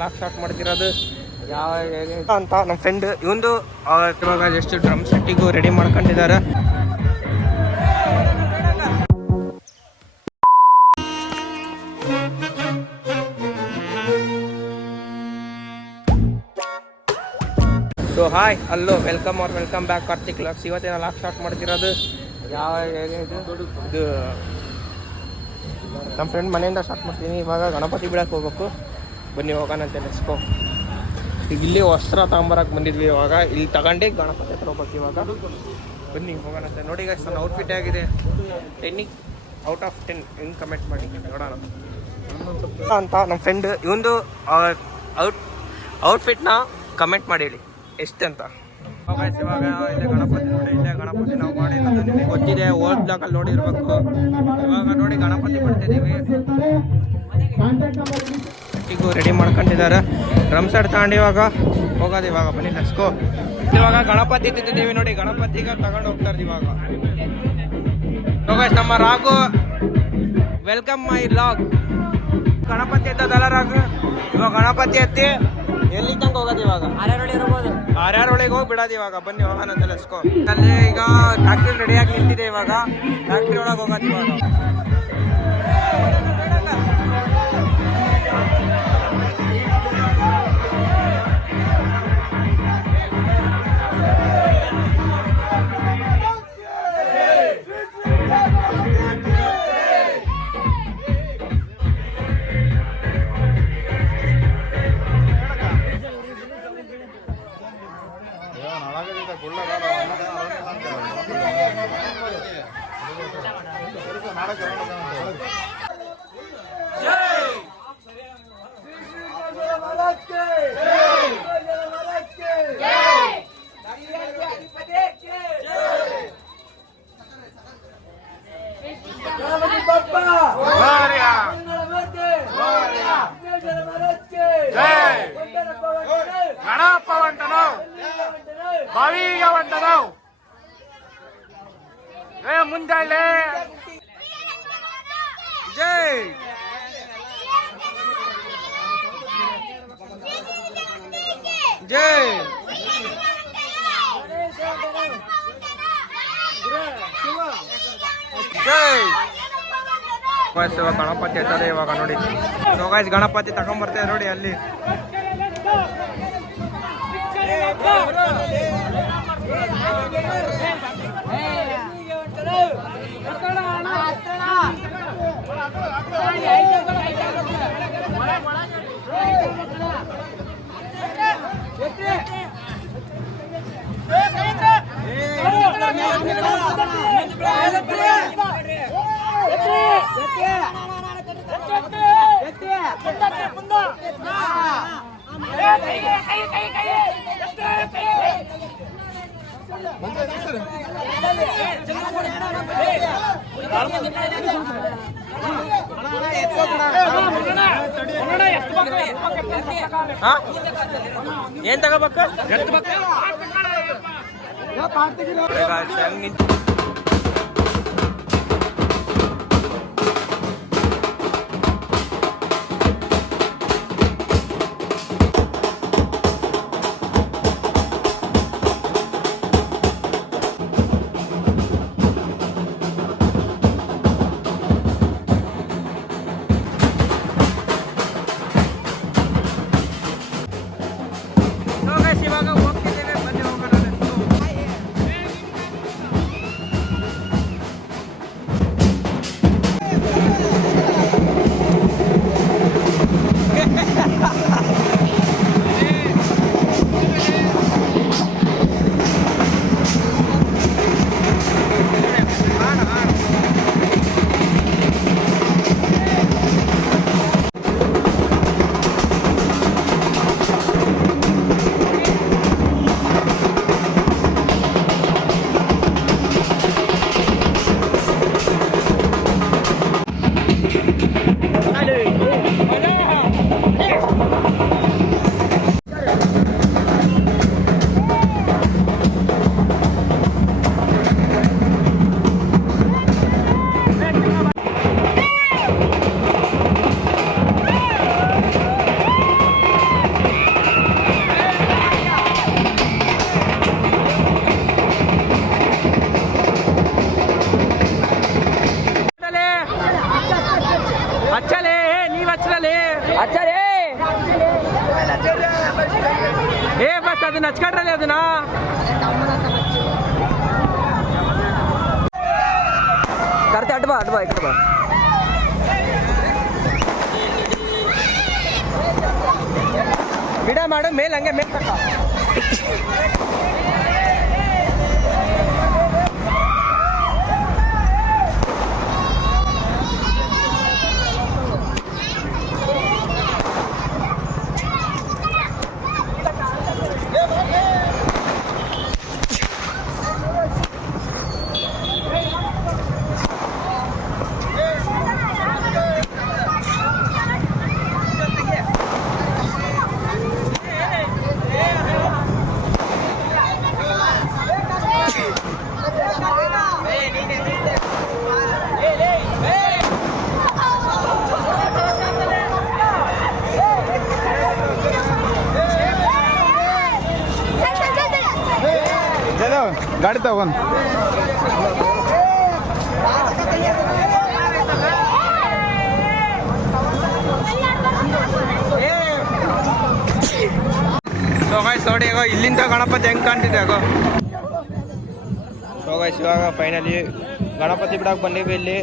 Blog start ಮಾಡ್ತಿರೋದು ಯಾವ ಅಂತ ನಮ್ಮ ಫ್ರೆಂಡ್ ಇವಂದು ಇವಾಗ ಜಸ್ಟ್ ಡ್ರಮ್ ಸೆಟ್ಟಿಗೂ ರೆಡಿ ಮಾಡ್ಕೊಂಡಿದ್ದಾರೆ. So hi hello welcome back Karthik vlogs. ಇವತ್ತಿನ ಲಾಗ್ ಸ್ಟಾರ್ಟ್ ಮಾಡ್ತಿರೋದು ಯಾವ ಇದು ನಮ್ಮ ಫ್ರೆಂಡ್ ಮನೆಯಿಂದ ಸ್ಟಾರ್ಟ್ ಮಾಡ್ತೀನಿ. ಇವಾಗ ಗಣಪತಿ ಬಿಡಕ್ಕೆ ಹೋಗ್ಬೇಕು, ಬನ್ನಿ ಹೋಗೋಣಂತೆ ಲೆಟ್ಸ್ಗೋ. ಈಗ ಇಲ್ಲಿ ವಸ್ತ್ರ ತಗೊಂಬರಕ್ಕೆ ಬಂದಿದ್ವಿ, ಇವಾಗ ಇಲ್ಲಿ ತಗೊಂಡು ಗಣಪತಿ ಹತ್ರ ಹೋಗ್ಬೇಕು. ಇವಾಗ ಬನ್ನಿ ಹೋಗೋಣಂತೆ. ನೋಡಿ ಗೈಸ್ ನನ್ನ ಔಟ್ಫಿಟ್ ಆಗಿದೆ, 10 ಔಟ್ ಆಫ್ 10 ಹೆಂಗೆ ಕಮೆಂಟ್ ಮಾಡಿ ನೋಡೋಣ ಅಂತ ನಮ್ಮ ಫ್ರೆಂಡ್ ಇವಂದು ಔಟ್ಫಿಟ್ನ ಕಮೆಂಟ್ ಮಾಡಿ ಹೇಳಿ ಎಷ್ಟು ಅಂತ. ಇವಾಗ ಇಲ್ಲೇ ಗಣಪತಿ ನೋಡಿ, ಇಲ್ಲೇ ಗಣಪತಿ ನಾವು ಮಾಡಿರೋದು ನಿಮಗೆ ಗೊತ್ತಿದೆ, ಓಲ್ಡ್ ಬ್ಲಾಕಲ್ಲಿ ನೋಡಿರ್ಬೇಕು. ಇವಾಗ ನೋಡಿ ಗಣಪತಿ ಬರ್ತಿದ್ದೀವಿ, ಈಗ ರೆಡಿ ಮಾಡ್ಕೊಂಡಿದ್ದಾರೆ. ಡ್ರಮ್ ಸೆಟ್ ತಗೊಂಡು ಇವಾಗ ಹೋಗೋದು. ಇವಾಗ ಬನ್ನಿ ಲೆಟ್ಸ್ಗೋ. ಇವಾಗ ಗಣಪತಿ ತಿಂತಿದ್ದೀವಿ ನೋಡಿ, ಗಣಪತಿಗೆ ತಗೊಂಡು ಹೋಗ್ತಾ ಇದ್ದೀವಿ ಇವಾಗ. ನಮ್ಮ ರಾಗು ವೆಲ್ಕಮ್ ಮೈ ಲಾಗ್. ಗಣಪತಿ ಎತ್ತದಲ್ಲ ರಾಗು, ಇವಾಗ ಗಣಪತಿ ಎತ್ತಿ ಎಲ್ಲಿ ತನಕ ಹೋಗೋದು ಇವಾಗ ಆರ್ಯಾರೊಳಗೆ ಹೋಗಿ ಬಿಡೋದು. ಇವಾಗ ಬನ್ನಿ ಹೋಗೋಣ ಲೆಟ್ಸ್ಗೋ. ಅಲ್ಲಿ ಈಗ ಟ್ಯಾಕ್ಟ್ರಿ ರೆಡಿಯಾಗಿ ನಿಂತಿದೆ, ಇವಾಗ ಟ್ಯಾಕ್ಟ್ರಿ ಒಳಗೆ ಹೋಗೋದು ಇವಾಗ. ಮುಂದಳೆ ಜೈ ಜೈ ಜೈ ಗಣಪತಿ ಎತ್ತಾರೆ ಇವಾಗ ನೋಡಿ. ಗಣಪತಿ ತಗೊಂಡ್ಬರ್ತೇವೆ ನೋಡಿ ಅಲ್ಲಿ. ಏನ್ ತಗೋಬೇಕು ಏ ಫಸ್ಟ್ ಅದನ್ನ ಹಚ್ಕೊಂಡ್ರಲ್ಲಿ ಅದನ್ನ ಕರ್ತೆ ಅಡ್ಬಾ ಈ ಕಡೆ ಬಾ. ಗಿಡ ಮಾಡು ಮೇಲೆ ಹಂಗೆ ಮೇಲೆ ತಕ್ಕ. ಗಾಡಿ ತಗೊಂಡು ನೋಡಿ ಆಗೋ ಇಲ್ಲಿಂದ ಗಣಪತಿ ಹೆಂಗೆ ಕಾಣ್ತಿದೆ ಆಗೋ. ಸೊ ಗೈಸ್ ಇವಾಗ ಫೈನಲಿ ಗಣಪತಿ ಬಿಡಕ್ಕೆ ಬಂದೀವಿ ಇಲ್ಲಿ.